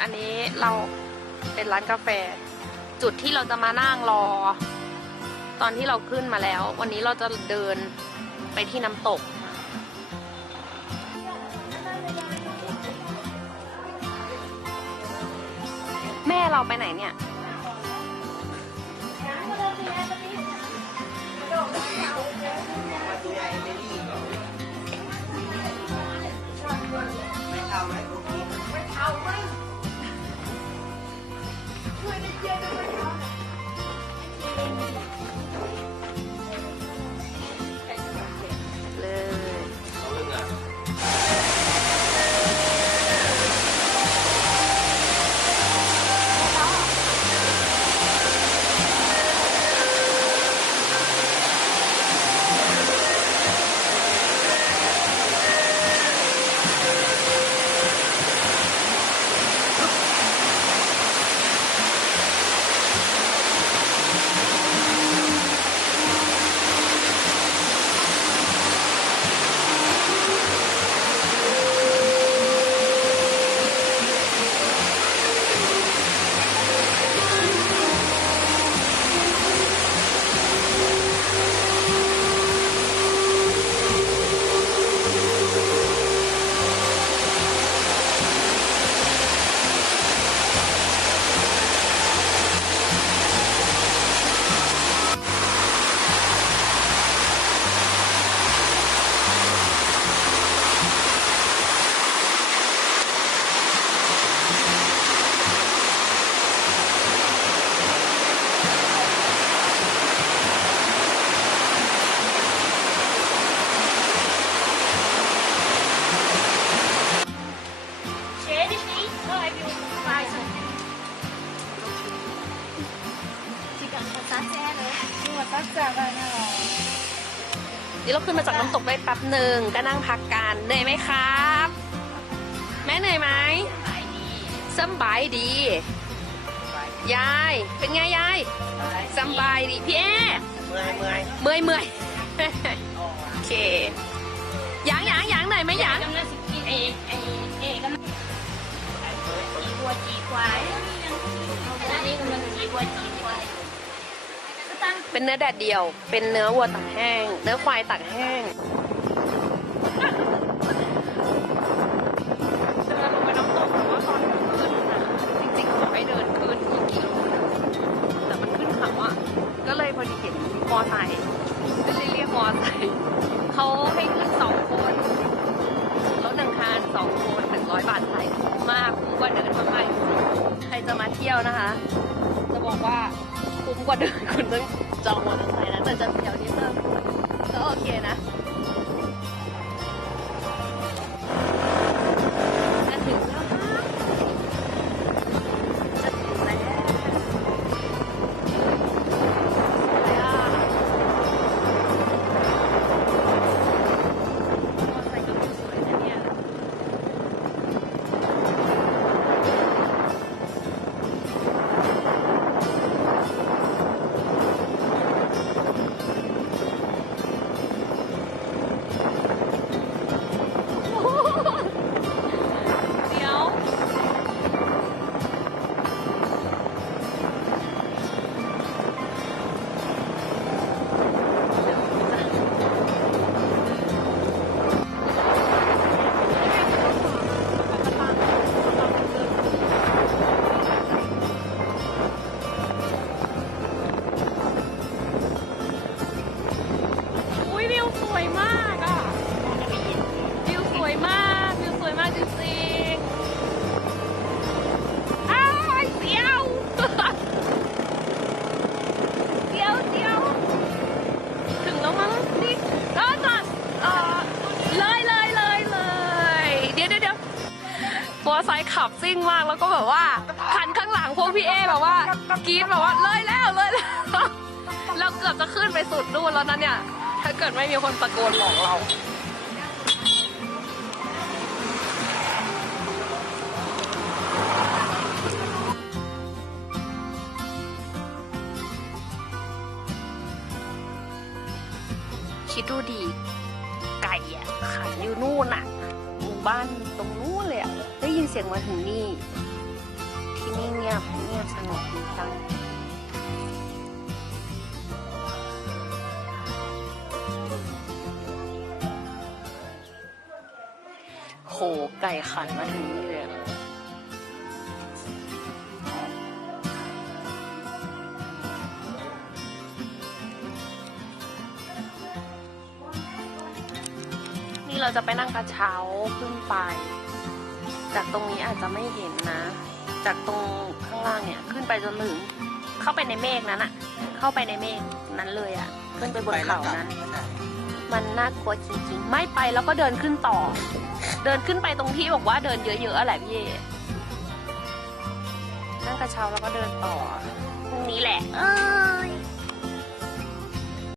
อันนี้เราเป็นร้านกาแฟ จุดที่เราจะมานั่งรอ ตอนที่เราขึ้นมาแล้ว วันนี้เราจะเดินไปที่น้ำตก แม่เราไปไหนเนี่ย นี่เราขึ้นมาจากน้ำตกได้แป๊บหนึ่งก็นั่งพักกันเหนื่อยไหมครับ แม่เหนื่อยไหมสบายดี ยายเป็นไงยายสบายดีพี่เอเมื่อยโอเคยังเหนื่อยไหมยังเป็นเนื้อแดดเดียวเป็นเนื้อวัวตากแห้งเนื้อควายตากแห้งเดินลงไปน้ำตกแต่ว่าตอนขึ้นนะจริงๆเขาให้เดินขึ้นอีกกิโลแต่มันขึ้นเขาอะก็เลยพอดีเห็นมอไซค์ก็เลยเรียกมอไซค์เขาให้ขึ้น2 คนรถ1 คัน2 คน100 บาทไทยคุ้มมากคุ้มกว่าเดินมากๆใครจะมาเที่ยวนะคะ จะบอกว่าคุ้มกว่าเดินคุณต้องจองมอเตอร์ไซค์นะแต่จะเดี๋ยวนี้เพิ่มก็โอเคนะจะถึงแล้วค่ะจะถึงแล้วมอเตอร์ไซค์ก็สวยนะเนี่ยมอไซค์ขับซิ่งมากแล้วก็แบบว่าคันข้างหลังพวกพี่เอแบบว่ากรี๊ดแบบว่าเลยแล้วเราเกือบจะขึ้นไปสุดนู่นแล้วนะเนี่ยถ้าเกิดไม่มีคนตะโกนบอกเราคิดดูดีไก่อ่ะขันอยู่นู่นอ่ะหมู่บ้านตรงนู้นเลยอ่ะได้ยินเสียงมาถึงนี่ ที่นี่เงียบสงบดีจังโหไก่ขันมาถึงนี่เลยนี่เราจะไปนั่งกระเช้าขึ้นไปจากตรงนี้อาจจะไม่เห็นนะจากตรงข้างล่างเนี่ยขึ้นไปจนถึงเข้าไปในเมฆนั้นอะเข้าไปในเมฆนั้นเลยอะขึ้นไปบนเขานั้นมันน่ากลัวจริงๆไม่ไปแล้วก็เดินขึ้นต่อเดินขึ้นไปตรงที่บอกว่าเดินเยอะๆอะไรพี่นั่งกระเช้าแล้วก็เดินต่อตรงนี้แหละเอ้ย